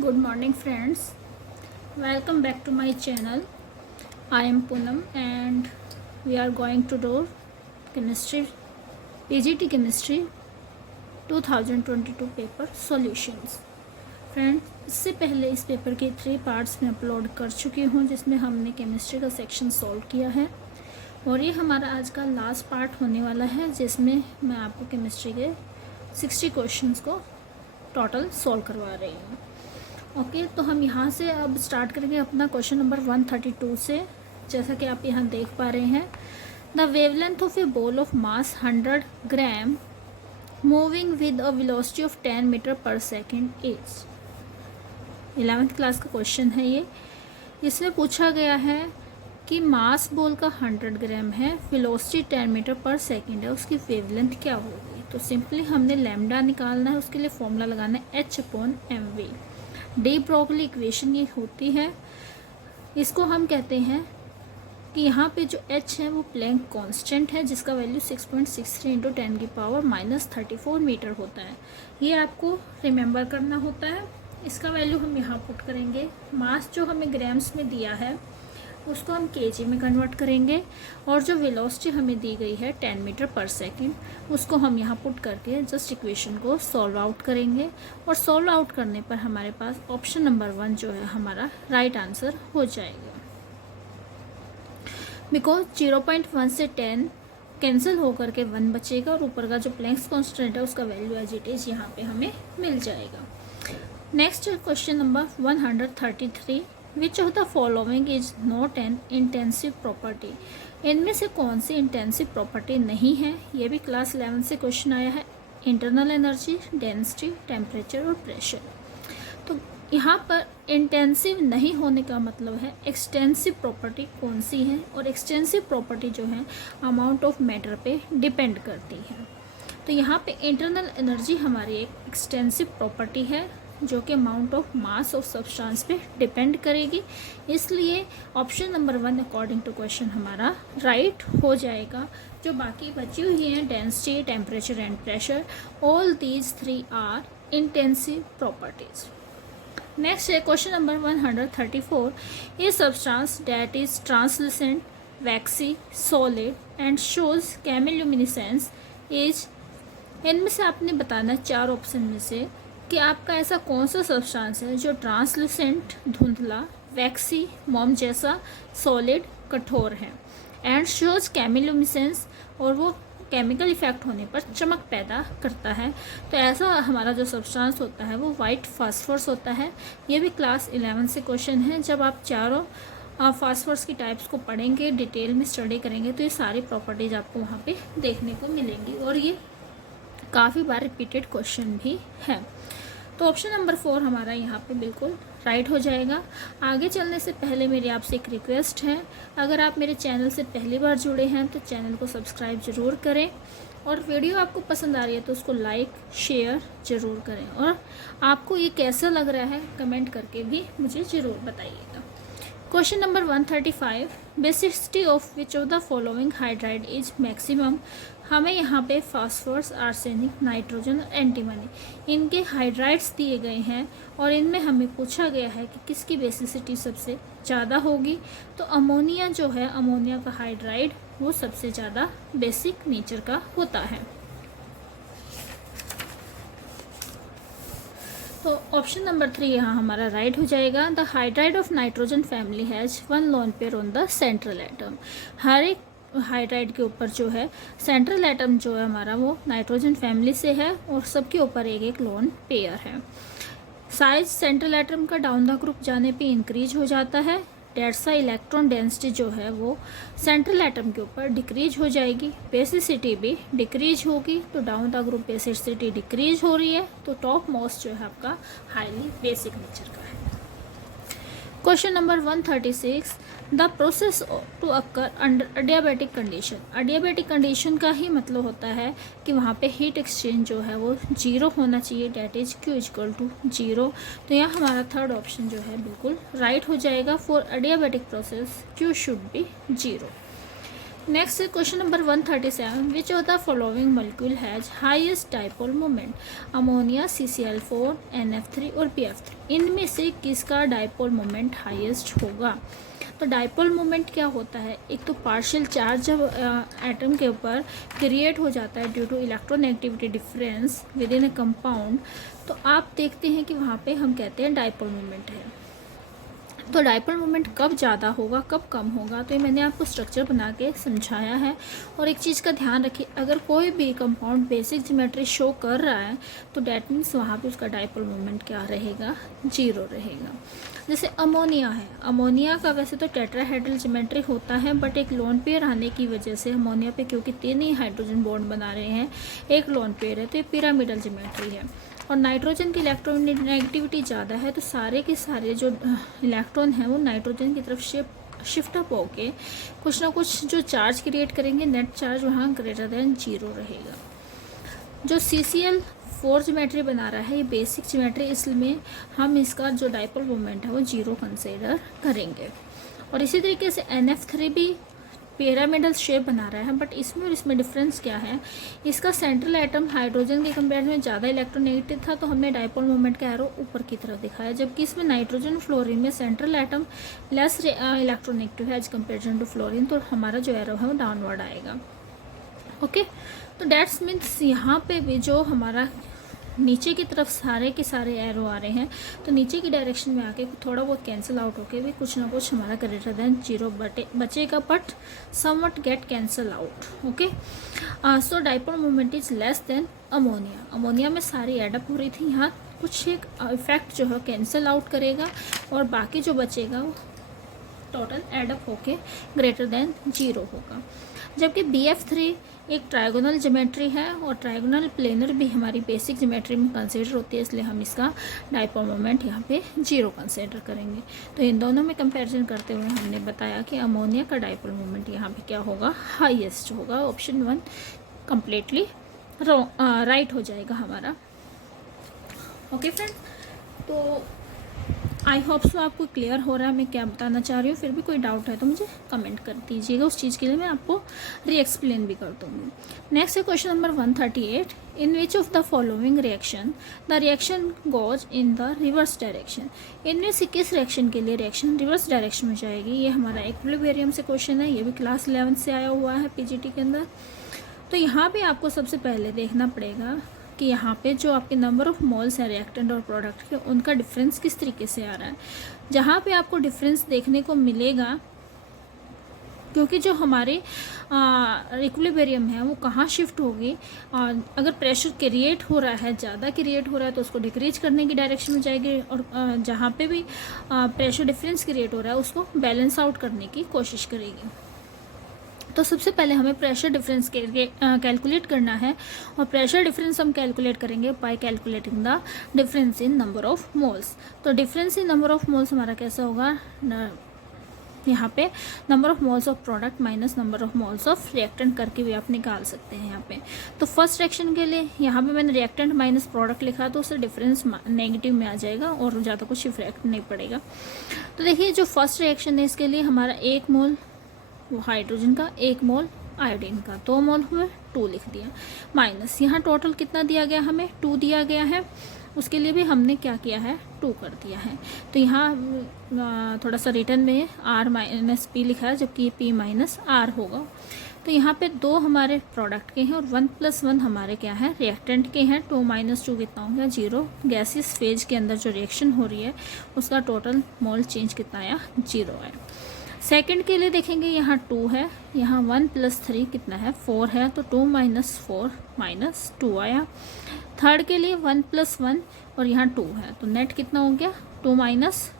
Good morning, friends. Welcome back to my channel. I am Poonam and we are going to do chemistry, PGT chemistry 2022 paper solutions. Friends, इससे पहले इस paper के 3 parts में upload कर चुकी हूँ जिसमें हमने केमिस्ट्री का सेक्शन सॉल्व किया है और ये हमारा आज का लास्ट पार्ट होने वाला है जिसमें मैं आपको केमिस्ट्री के 60 क्वेश्चंस को टोटल सॉल्व करवा रही हूँ। ओके, तो हम यहाँ से अब स्टार्ट करेंगे अपना क्वेश्चन नंबर 132 से। जैसा कि आप यहाँ देख पा रहे हैं, the wavelength of a ball of mass 100 gram moving with a velocity of 10 metre per second is. 11th class का क्वेश्चन है ये। इसमें पूछा गया है कि मास बॉल का 100 ग्राम है, वेलोसिटी 10 मीटर पर सेकेंड है, उसकी वेवलेंथ क्या होगी। तो सिंपली हमने लैम्डा निकालना है, उसके लिए फॉर्मूला लगाना है H/mv। डी ब्रोगली इक्वेशन ये होती है। इसको हम कहते हैं कि यहाँ पे जो h है वो प्लैंक कांस्टेंट है जिसका वैल्यू 6.63 इंटू 10 की पावर -34 मीटर होता है। ये आपको रिमेंबर करना होता है। इसका वैल्यू हम यहाँ पुट करेंगे। मास जो हमें ग्राम्स में दिया है उसको हम केजी में कन्वर्ट करेंगे और जो वेलोसिटी हमें दी गई है 10 मीटर पर सेकेंड उसको हम यहाँ पुट करके जस्ट इक्वेशन को सॉल्व आउट करेंगे और सॉल्व आउट करने पर हमारे पास ऑप्शन नंबर 1 जो है हमारा राइट आंसर हो जाएगा। बिकॉज 0.1 से 10 कैंसिल होकर के 1 बचेगा और ऊपर का जो प्लैंक्स कांस्टेंट है उसका वैल्यू एज इट इज़ यहाँ पे हमें मिल जाएगा। Next question number 133, which of the following is not an intensive property. इनमें से कौन सी इंटेंसिव प्रॉपर्टी नहीं है। ये भी क्लास 11 से क्वेश्चन आया है। इंटरनल एनर्जी, डेंसिटी, टेम्परेचर और प्रेशर। तो यहाँ पर इंटेंसिव नहीं होने का मतलब है एक्सटेंसिव प्रॉपर्टी कौन सी है, और एक्सटेंसिव प्रॉपर्टी जो है अमाउंट ऑफ मैटर पे डिपेंड करती है। तो यहाँ पे इंटरनल एनर्जी हमारी एक एक्सटेंसिव प्रॉपर्टी है जो कि amount of mass of substance पे डिपेंड करेगी। इसलिए option number 1 according to question हमारा राइट हो जाएगा। जो बाकी बची हुई हैं density, temperature and pressure, all these 3 are intensive properties. Next है question number 134, a substance that is translucent, waxy, solid and shows chemiluminescence is. इनमें से आपने बताना 4 ऑप्शन में से कि आपका ऐसा कौन सा सब्सटेंस है जो ट्रांसलूसेंट धुंधला, वैक्सी मोम जैसा, सॉलिड कठोर है, एंड शोज केमिल्यूमिनेसेंस और वो केमिकल इफेक्ट होने पर चमक पैदा करता है। तो ऐसा हमारा जो सब्सटेंस होता है वो वाइट फास्फोरस होता है। ये भी क्लास 11 से क्वेश्चन है। जब आप चारों फास्फोरस की टाइप्स को पढ़ेंगे, डिटेल में स्टडी करेंगे तो ये सारी प्रॉपर्टीज आपको वहाँ पे देखने को मिलेंगी और ये काफ़ी बार रिपीटेड क्वेश्चन भी है। तो ऑप्शन नंबर 4 हमारा यहाँ पे बिल्कुल राइट हो जाएगा। आगे चलने से पहले मेरी आपसे एक रिक्वेस्ट है, अगर आप मेरे चैनल से पहली बार जुड़े हैं तो चैनल को सब्सक्राइब ज़रूर करें और वीडियो आपको पसंद आ रही है तो उसको लाइक शेयर ज़रूर करें और आपको ये कैसा लग रहा है कमेंट करके भी मुझे ज़रूर बताइएगा। Question number 135, basicity of which of the following hydride is maximum. हमें यहाँ पे फास्फोरस, आर्सेनिक, नाइट्रोजन और एंटीमनी इनके हाइड्राइड्स दिए गए हैं और इनमें हमें पूछा गया है कि किसकी बेसिसिटी सबसे ज़्यादा होगी। तो अमोनिया जो है, अमोनिया का हाइड्राइड वो सबसे ज़्यादा बेसिक नेचर का होता है। तो ऑप्शन नंबर 3 यहाँ हमारा राइट हो जाएगा। The hydride of nitrogen family has 1 lone pair on the central atom. हर एक हाइड्राइड के ऊपर जो है सेंट्रल एटम जो है हमारा वो नाइट्रोजन फैमिली से है और सबके ऊपर एक एक लोन पेयर है। साइज सेंट्रल एटम का डाउन द ग्रुप जाने पे इंक्रीज हो जाता है। डेट्सा इलेक्ट्रॉन डेंसिटी जो है वो सेंट्रल एटम के ऊपर डिक्रीज हो जाएगी। बेसिसिटी भी डिक्रीज होगी। तो down the group basicity decrease हो रही है तो टॉप मोस्ट जो है आपका हाईली बेसिक नेचर का है। Question number 136, the process to occur under adiabatic condition. Adiabatic condition का ही मतलब होता है कि वहाँ पे हीट एक्सचेंज जो है वो 0 होना चाहिए, डेट इज Q = 0। तो यहाँ हमारा थर्ड ऑप्शन जो है बिल्कुल राइट हो जाएगा। For adiabatic process Q should be 0। Next question number 137, which of the following molecule has highest dipole moment? Ammonia, CCl4, NF3 और PF3, इनमें से किसका डाइपोल मोमेंट हाईएस्ट होगा? तो डाइपोल मोमेंट क्या होता है? एक तो पार्शियल चार्ज जब एटम के ऊपर क्रिएट हो जाता है due to electronegativity difference within a compound, तो आप देखते हैं कि वहाँ पे हम कहते हैं डाइपोल मोमेंट है। तो डाइपोल मोमेंट कब ज़्यादा होगा, कब कम होगा, तो ये मैंने आपको स्ट्रक्चर बना के समझाया है। और एक चीज़ का ध्यान रखिए, अगर कोई भी कंपाउंड बेसिक ज्योमेट्री शो कर रहा है तो डैट मीन्स वहाँ पे उसका डाइपोल मोमेंट क्या रहेगा? 0 रहेगा। जैसे अमोनिया है, अमोनिया का वैसे तो टेट्राहेड्रल ज्योमेट्री होता है, बट एक लोन पेयर आने की वजह से अमोनिया पे, क्योंकि 3 ही हाइड्रोजन बॉन्ड बना रहे हैं, एक लोन पेयर है, तो ये पिरामिडल ज्योमेट्री है। और नाइट्रोजन की इलेक्ट्रोनेगेटिविटी ज़्यादा है, तो सारे के सारे जो इलेक्ट्रॉन हैं वो नाइट्रोजन की तरफ शिफ्ट अप होके कुछ ना कुछ जो चार्ज क्रिएट करेंगे, नेट चार्ज वहाँ ग्रेटर देन 0 रहेगा। जो CCl4 ज्योमेट्री बना रहा है, ये बेसिक ज्योमेट्री, इसलिए हम इसका जो डाइपोल मोमेंट है वो 0 कंसिडर करेंगे। और इसी तरीके से NF3 भी पिरामिडल शेप बना रहा है, बट इसमें और इसमें डिफरेंस क्या है? इसका सेंट्रल एटम हाइड्रोजन के कंपेयर में ज़्यादा इलेक्ट्रोनेगेटिव था, तो हमने डाइपोल मोमेंट का एरो ऊपर की तरफ दिखाया, जबकि इसमें नाइट्रोजन फ्लोरीन में सेंट्रल एटम लेस इलेक्ट्रोनेगेटिव है एज कंपेरिजन टू फ्लोरीन, तो हमारा जो एरो है वो डाउनवर्ड आएगा। ओके, तो डैट्स मीन्स यहाँ पे भी जो हमारा नीचे की तरफ सारे के सारे एरो आ रहे हैं, तो नीचे की डायरेक्शन में आके थोड़ा बहुत कैंसिल आउट होके भी कुछ ना कुछ हमारा ग्रेटर देन 0 बचेगा, but somewhat get cancel out. Okay, so dipole moment is less than ammonia. Ammonia में सारी एडअप हो रही थी, यहाँ कुछ एक इफेक्ट जो है कैंसिल आउट करेगा और बाकी जो बचेगा वो टोटल एडअप होके ग्रेटर देन 0 होगा। जबकि BF3 एक ट्रायगोनल ज्योमेट्री है और ट्रायगोनल प्लेनर भी हमारी बेसिक ज्योमेट्री में कंसीडर होती है, इसलिए हम इसका डाइपोल मोमेंट यहाँ पे 0 कंसीडर करेंगे। तो इन दोनों में कंपैरिजन करते हुए हमने बताया कि अमोनिया का डाइपोल मोमेंट यहाँ पे क्या होगा? हाईएस्ट होगा। ऑप्शन 1 कम्प्लीटली राइट हो जाएगा हमारा। ओके फ्रेंड, तो आई होप सो आपको क्लियर हो रहा है मैं क्या बताना चाह रही हूँ। फिर भी कोई डाउट है तो मुझे कमेंट कर दीजिएगा, उस चीज़ के लिए मैं आपको री एक्सप्लेन भी कर दूँगी। नेक्स्ट है question number 138, in which of the following reaction the reaction goes in the reverse direction? इनमें से किस रिएक्शन के लिए रिएक्शन रिवर्स डायरेक्शन में जाएगी? ये हमारा इक्विलिब्रियम से क्वेश्चन है, ये भी क्लास 11 से आया हुआ है PGT के अंदर। तो यहाँ पे आपको सबसे पहले देखना पड़ेगा कि यहाँ पे जो आपके नंबर ऑफ मोल्स हैं रिएक्टेंट और प्रोडक्ट के, उनका डिफरेंस किस तरीके से आ रहा है। जहाँ पे आपको डिफरेंस देखने को मिलेगा, क्योंकि जो हमारे इक्विलिब्रियम है वो कहाँ शिफ्ट होगी, अगर प्रेशर क्रिएट हो रहा है, ज़्यादा क्रिएट हो रहा है तो उसको डिक्रीज करने की डायरेक्शन में जाएगी, और जहाँ पे भी प्रेशर डिफरेंस क्रिएट हो रहा है उसको बैलेंस आउट करने की कोशिश करेगी। तो सबसे पहले हमें प्रेशर डिफरेंस कैलकुलेट करना है, और प्रेशर डिफरेंस हम कैलकुलेट करेंगे by calculating the difference in number of moles. तो difference in number of moles हमारा कैसा होगा? यहाँ पे number of moles of product minus number of moles of reactant करके भी आप निकाल सकते हैं यहाँ पे। तो फर्स्ट रिएक्शन के लिए यहाँ पे मैंने रिएक्टेंट माइनस प्रोडक्ट लिखा, तो उससे डिफरेंस नेगेटिव में आ जाएगा और ज़्यादा कुछ इफेक्ट नहीं पड़ेगा। तो देखिए जो फर्स्ट रिएक्शन है इसके लिए हमारा 1 मोल वो हाइड्रोजन का, 1 मोल आयोडीन का, 2 मोल हुए, 2 लिख दिया, माइनस यहाँ टोटल कितना दिया गया हमें? 2 दिया गया है, उसके लिए भी हमने क्या किया है? 2 कर दिया है। तो यहाँ थोड़ा सा रिटर्न में R-P लिखा है, जबकि P माइनस R होगा। तो यहाँ पे 2 हमारे प्रोडक्ट के हैं और 1 + 1 हमारे क्या है? रिएक्टेंट के हैं। 2 - 2 कितना हो गया? 0। गैसियस फेज के अंदर जो रिएक्शन हो रही है उसका टोटल मोल चेंज कितना आया? 0 आया। सेकंड के लिए देखेंगे, यहाँ 2 है, यहाँ 1 + 3 कितना है? 4 है, तो 2 - 4 -2 आया। थर्ड के लिए 1 + 1 और यहाँ 2 है, तो नेट कितना हो गया? 2 -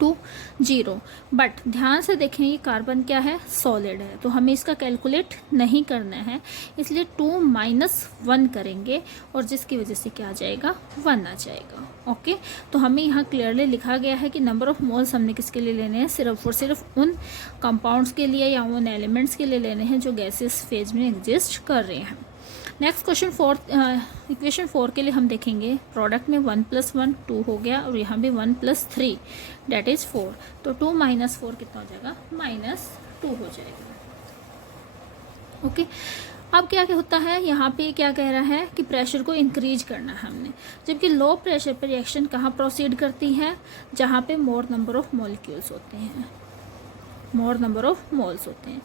2 0। बट ध्यान से देखें ये कार्बन क्या है? सॉलिड है, तो हमें इसका कैलकुलेट नहीं करना है, इसलिए 2 - 1 करेंगे और जिसकी वजह से क्या आ जाएगा? 1 आ जाएगा। ओके, तो हमें यहाँ क्लियरली लिखा गया है कि नंबर ऑफ मोल्स हमने किसके लिए लेने हैं? सिर्फ और सिर्फ उन कंपाउंड्स के लिए या उन एलिमेंट्स के लिए लेने हैं जो गैसियस फेज में एग्जिस्ट कर रहे हैं। नेक्स्ट क्वेश्चन इक्वेशन 4 के लिए हम देखेंगे, प्रोडक्ट में 1 + 1 2 हो गया और यहाँ भी 1 + 3 दैट इज़ 4। तो 2 - 4 कितना हो जाएगा? -2 हो जाएगा। ओके। अब क्या क्या होता है यहाँ पे, क्या कह रहा है कि प्रेशर को इंक्रीज करना है हमने, जबकि लो प्रेशर पर रिएक्शन कहाँ प्रोसीड करती है, जहाँ पे मोर नंबर ऑफ मॉलिक्यूल्स होते हैं, मोर नंबर ऑफ मोल्स होते हैं।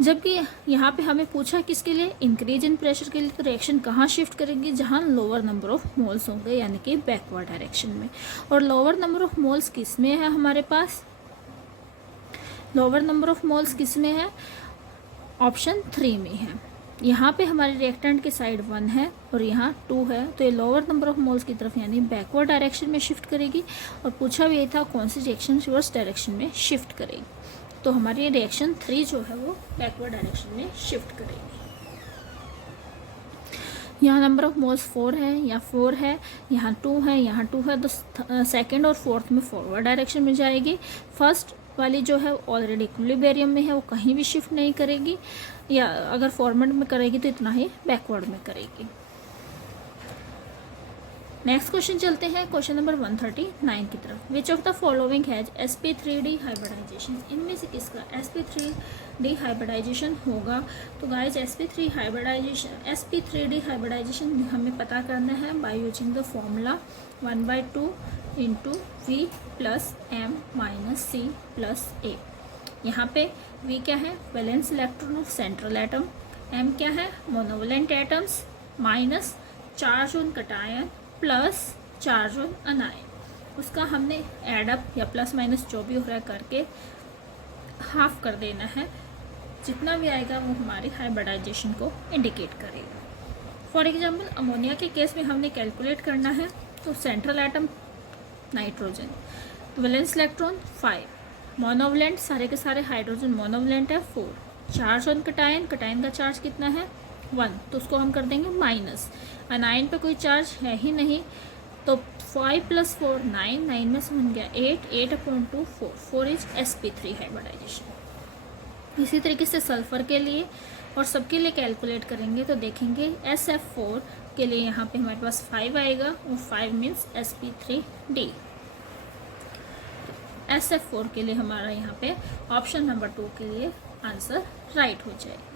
जबकि यहाँ पे हमें पूछा किसके लिए, इंक्रीज इन प्रेशर के लिए, तो रिएक्शन कहाँ शिफ्ट करेंगे, जहाँ लोअर नंबर ऑफ मोल्स होंगे, यानी कि बैकवर्ड डायरेक्शन में। और लोअर नंबर ऑफ मोल्स किस में है हमारे पास, लोअर नंबर ऑफ मोल्स किस में है, ऑप्शन 3 में है। यहाँ पे हमारे रिएक्टेंट की साइड 1 है और यहाँ 2 है, तो ये लोअर नंबर ऑफ मोल्स की तरफ यानी बैकवर्ड डायरेक्शन में शिफ्ट करेगी। और पूछा भी था कौन सी रिएक्शन रिवर्स डायरेक्शन में शिफ्ट करेगी, तो हमारी रिएक्शन 3 जो है वो बैकवर्ड डायरेक्शन में शिफ्ट करेगी। यहाँ नंबर ऑफ मोल्स 4 है, यहाँ 4 है, यहाँ 2 है, यहाँ 2 है, तो सेकेंड और फोर्थ में फॉरवर्ड डायरेक्शन में जाएगी। फर्स्ट वाली जो है ऑलरेडी इक्विलिब्रियम में है, वो कहीं भी शिफ्ट नहीं करेगी, या अगर फॉरवर्ड में करेगी तो इतना ही बैकवर्ड में करेगी। नेक्स्ट क्वेश्चन चलते हैं क्वेश्चन नंबर 139 की तरफ। Which of the following has sp3d hybridisation, इनमें से किसका sp3d हाइब्रिडाइजेशन होगा। तो गाइज sp3d हाइब्रिडाइजेशन हमें पता करना है by using the formula 1/2 into v plus m minus c plus a। यहाँ पे v क्या है, valence electron of central atom, m क्या है, monovalent atoms, minus charge on cation plus charge on अनायन। उसका हमने एडअप या प्लस माइनस जो भी हो रहा है करके हाफ कर देना है, जितना भी आएगा वो हमारी हाइब्रिडाइजेशन को इंडिकेट करेगा। फॉर एग्जांपल अमोनिया के केस में हमने कैलकुलेट करना है, तो central atom nitrogen, valence electron 5, monovalent सारे के सारे हाइड्रोजन मोनोवैलेंट है 4, चार्ज ऑन कटायन, कटायन का चार्ज कितना है 1, तो उसको हम कर देंगे माइनस, अनायन पे कोई चार्ज है ही नहीं, तो 5 + 4 9, 9 में से बन गया 8, 8/2 4, 4 इज sp3 हाइब्रिडाइजेशन। इसी तरीके से सल्फर के लिए और सबके लिए कैलकुलेट करेंगे तो देखेंगे SF4 के लिए यहाँ पे हमारे पास 5 आएगा, और 5 मीन्स sp3d। SF4 के लिए हमारा यहाँ पे ऑप्शन नंबर 2 के लिए आंसर राइट हो जाएगा।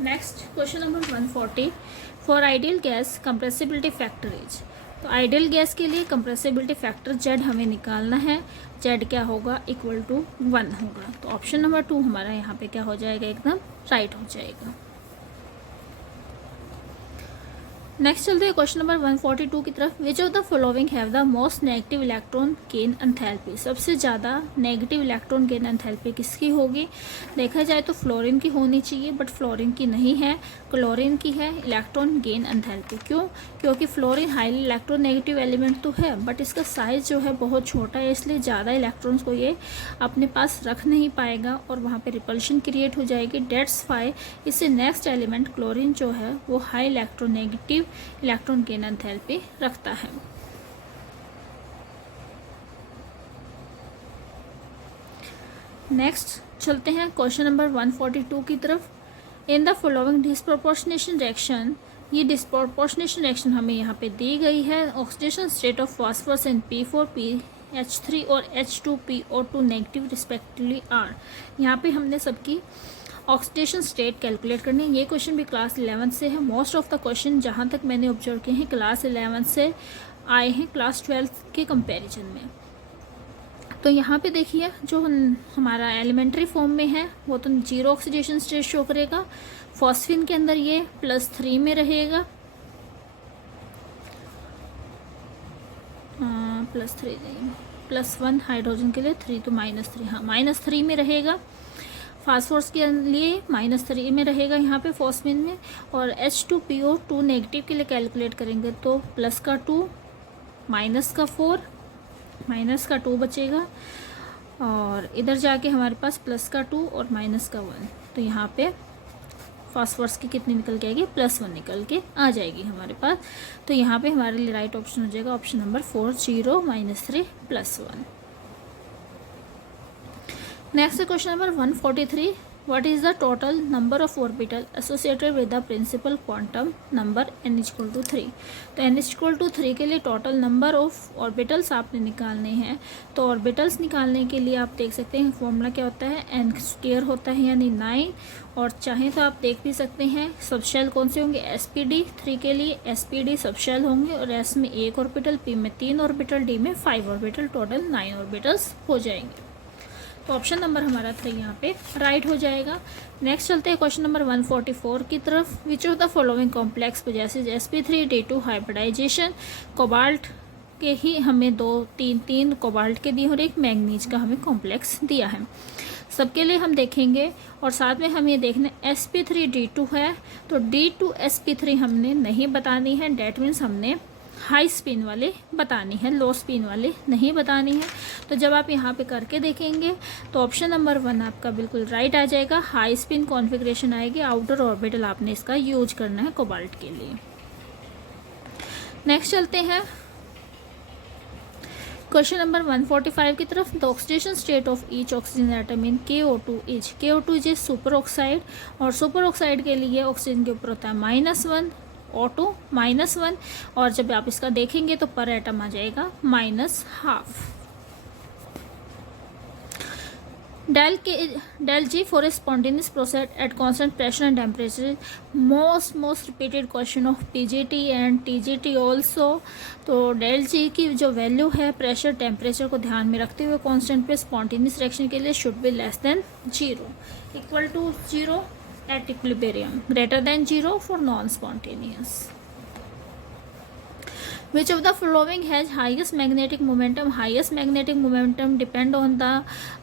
Next question number 140, for ideal gas compressibility factor is. तो आइडियल गैस के लिए कंप्रेसिबिलिटी फैक्टर Z हमें निकालना है, Z क्या होगा, =1 होगा, तो ऑप्शन नंबर 2 हमारा यहाँ पे क्या हो जाएगा, एकदम राइट हो जाएगा। नेक्स्ट चलते हैं क्वेश्चन नंबर 142 की तरफ। Which of the following have the most negative electron gain enthalpy, सबसे ज़्यादा नेगेटिव इलेक्ट्रॉन गेन एंथैल्पी किसकी होगी। देखा जाए तो फ्लोरीन की होनी चाहिए, बट फ्लोरीन की नहीं है, क्लोरीन की है इलेक्ट्रॉन गेन एंथैल्पी। क्यों, क्योंकि fluorine highly electron negative element तो है, बट इसका साइज़ जो है बहुत छोटा है, इसलिए ज़्यादा इलेक्ट्रॉन्स को ये अपने पास रख नहीं पाएगा और वहाँ पे रिपल्शन क्रिएट हो जाएगी। डेट्स वाई इससे नेक्स्ट एलिमेंट क्लोरीन जो है वो high electron negative electron gain enthalpy रखता है। नेक्स्ट चलते हैं क्वेश्चन नंबर 142 की तरफ। In the following disproportionation reaction, ये डिस्प्रोपोर्शनेशन रिएक्शन हमें यहाँ पे दी गई है। Oxidation state of phosphorus and P4PH3 और H2PO2 नेगेटिव रिस्पेक्टिवली आर। यहाँ पे हमने सबकी ऑक्सीडेशन स्टेट कैलकुलेट करनी है। ये क्वेश्चन भी क्लास 11 से है। मोस्ट ऑफ द क्वेश्चन जहाँ तक मैंने ऑब्जर्व किए हैं क्लास 11 से आए हैं क्लास 12 के कंपैरिजन में। तो यहाँ पे देखिए जो हमारा एलिमेंट्री फॉर्म में है वो तो 0 ऑक्सीडेशन स्टेट शो करेगा। फॉस्फिन के अंदर ये +3 में रहेगा, +3 +1 हाइड्रोजन के लिए 3 तो -3, हाँ -3 में रहेगा। फास्फोरस के लिए -3 में रहेगा यहाँ पे फॉस्फिन में। और H2PO2 नेगेटिव के लिए कैलकुलेट करेंगे तो +2 -4 -2 बचेगा, और इधर जाके हमारे पास +2 और -1, तो यहाँ पे फास्फोरस की कितनी निकल के आएगी, +1 निकल के आ जाएगी हमारे पास। तो यहाँ पे हमारे लिए राइट ऑप्शन हो जाएगा option number 4 0 -3 +1। Next question number 143, what is the total number of orbital associated with the principal quantum number n equal to 3। तो n इक्वल टू 3 के लिए टोटल नंबर ऑफ ऑर्बिटल्स आपने निकालने हैं। तो ऑर्बिटल्स निकालने के लिए आप देख सकते हैं फॉर्मूला क्या होता है, n स्क्वायर होता है यानी 9। और चाहें तो आप देख भी सकते हैं सबशेल कौन से होंगे, SPD 3 के लिए SPD सबशेल होंगे और S में 1 ऑर्बिटल, P में 3 ऑर्बिटल, D में 5 ऑर्बिटल, टोटल 9 ऑर्बिटल्स हो जाएंगे। तो ऑप्शन नंबर हमारा 3 यहाँ पे राइट हो जाएगा। नेक्स्ट चलते हैं क्वेश्चन नंबर 144 की तरफ। Which of the following complex possesses sp3d2 hybridisation. Cobalt के ही हमें तीन कोबाल्ट के दिए और एक मैंगनीज का हमें कॉम्प्लेक्स दिया है। सबके लिए हम देखेंगे और साथ में हम ये देखना sp3d2 है तो d2sp3 हमने नहीं बतानी है, डेट मीन्स हमने हाई स्पिन वाले बतानी है, लो स्पिन वाले नहीं बतानी है। तो जब आप यहाँ पे करके देखेंगे तो ऑप्शन नंबर 1 आपका बिल्कुल राइट आ जाएगा। हाई स्पिन कॉन्फ़िगरेशन आएगी, आउटर ऑर्बिटल आपने इसका यूज करना है कोबाल्ट के लिए। नेक्स्ट चलते हैं क्वेश्चन नंबर 145 की तरफ। The oxidation state of each oxygen atom in KO2 is, KO2 is super oxide और सुपर ऑक्साइड के लिए ऑक्सीजन के ऊपर होता है -1, O2 -1 और जब आप इसका देखेंगे तो पर एटम आ जाएगा -12। del G for a spontaneous process at constant pressure and temperature, most repeated question of PGT and TGT also। तो del G की जो वैल्यू है प्रेशर टेम्परेचर को ध्यान में रखते हुए कांस्टेंट पे स्पॉन्टेनियस रिएक्शन के लिए should be less than 0, equal to 0 at equilibrium, greater than 0 for non-spontaneous। Which of the following has highest magnetic momentum? Highest magnetic momentum depend on the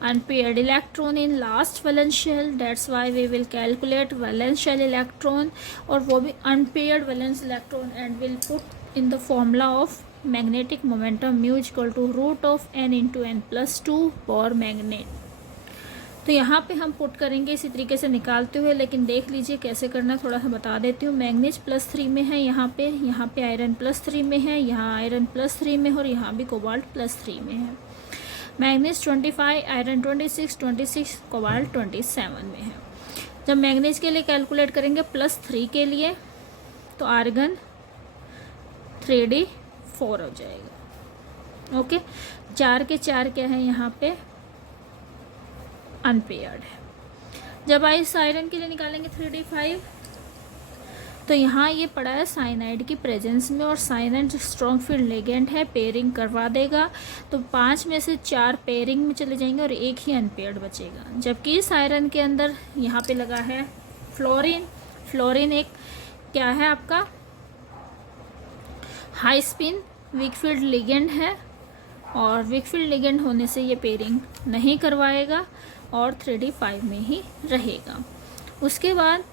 unpaired electron in last valence shell, that's why we will calculate valence shell electron और वो भी unpaired valence electron and will put in the formula of magnetic momentum mu equal to root of n into n plus 2 for magnet। तो यहाँ पे हम put करेंगे इसी तरीके से निकालते हुए, लेकिन देख लीजिए कैसे करना थोड़ा सा बता देती हूँ। मैग्नीज +3 में है यहाँ पे आयरन +3 में है, यहाँ आयरन +3 में है और यहाँ भी कोबाल्ट +3 में है। मैग्नीज 25, आयरन 26, कोबाल्ट 27 में है। जब मैग्नीज के लिए कैलकुलेट करेंगे +3 के लिए तो आर्गन 3d4 हो जाएगा। ओके, 4 के 4 क्या है यहाँ पे अनपेयर्ड है। जब इस आयरन के लिए निकालेंगे 3d5 तो यहाँ ये पड़ा है साइनाइड की प्रेजेंस में और साइनाइड जो स्ट्रॉन्ग फील्ड लिगेंड है पेयरिंग करवा देगा। तो 5 में से 4 पेयरिंग में चले जाएंगे और एक ही अनपेयर्ड बचेगा। जबकि इस आयरन के अंदर यहाँ पे लगा है फ्लोरीन एक क्या है आपका high spin weak field ligand है और वीक फील्ड लिगेंड होने से ये पेयरिंग नहीं करवाएगा और 3d5 में ही रहेगा। उसके बाद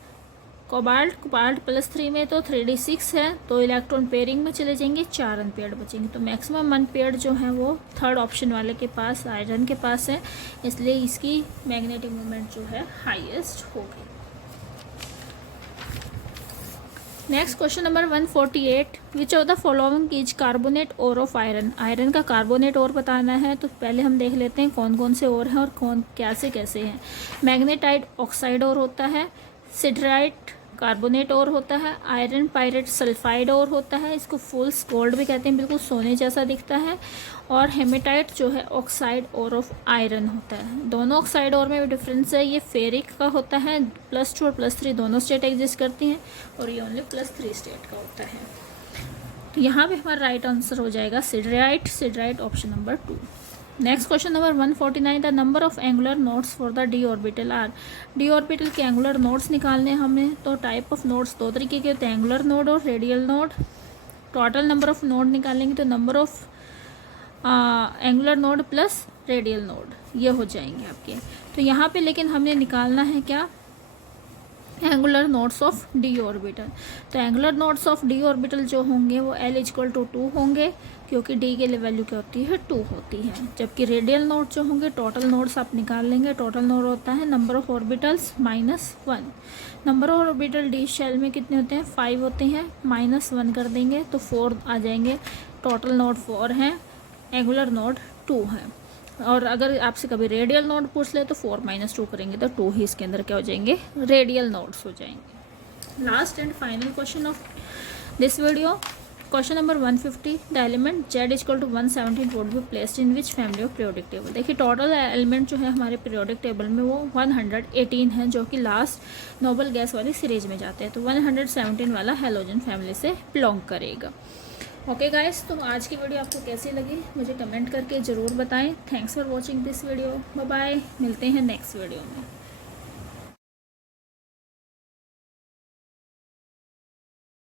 कोबाल्ट +3 में तो 3d6 है, तो इलेक्ट्रॉन पेयरिंग में चले जाएंगे, 4 अनपेयर्ड बचेंगे। तो मैक्सिमम अनपेयर्ड जो है वो थर्ड ऑप्शन वाले के पास आयरन के पास है, इसलिए इसकी मैग्नेटिक मोमेंट जो है हाईएस्ट होगी। Next question number 148। Which of the following is carbonate ore of iron. Iron का कार्बोनेट ओर बताना है तो पहले हम देख लेते हैं कौन कौन से ओर हैं और कौन कैसे हैं। मैग्नेटाइट ऑक्साइड ओर होता है, सिडराइट कार्बोनेट और होता है, आयरन पायरेट सल्फाइड और होता है, इसको फुल्स गोल्ड भी कहते हैं, बिल्कुल सोने जैसा दिखता है। और हेमेटाइट जो है ऑक्साइड और ऑफ आयरन होता है। दोनों ऑक्साइड और में भी डिफरेंस है, ये फेरिक का होता है, +2 और +3 दोनों स्टेट एग्जिस्ट करती हैं और ये ओनली +3 स्टेट का होता है। तो यहाँ पे हमारा राइट आंसर हो जाएगा siderite option number 2। Next question number 149। The number of angular nodes for the d orbital are. D orbital के एंगुलर नोड्स निकालने हमें, तो टाइप ऑफ नोड्स 2 तरीके के होते हैं, एंगुलर नोड और radial node. Total number of node निकालेंगे तो number of angular node plus radial node ये हो जाएंगे आपके। तो यहाँ पे लेकिन हमने निकालना है क्या, angular nodes of d orbital. तो angular nodes of d orbital जो होंगे वो L = 2 होंगे, क्योंकि डी के लिए वैल्यू क्या होती है 2 होती है। जबकि रेडियल नोड जो होंगे टोटल नोड्स आप निकाल लेंगे, टोटल नोड होता है number of orbitals -1। Number of orbital d shell में कितने होते हैं 5 होते हैं, -1 कर देंगे तो 4 आ जाएंगे। टोटल नोड 4 हैं, एंगुलर नोड 2 है। और अगर आपसे कभी रेडियल नोड पूछ ले तो 4 - 2 करेंगे तो 2 ही इसके अंदर क्या हो जाएंगे, रेडियल नोड्स हो जाएंगे। Last and final question of this video, question number 150, the element z = 117 would be placed in which family of periodic table. देखिए टोटल एलिमेंट जो है हमारे पीरियोडिक टेबल में वो 118 है, जो कि लास्ट नोबल गैस वाली सीरीज में जाते हैं, तो 117 वाला हैलोजन फैमिली से बिलोंग करेगा। ओके गाइस, तो आज की वीडियो आपको कैसी लगी मुझे कमेंट करके ज़रूर बताएं। Thanks for watching this video, bye bye, मिलते हैं नेक्स्ट वीडियो में।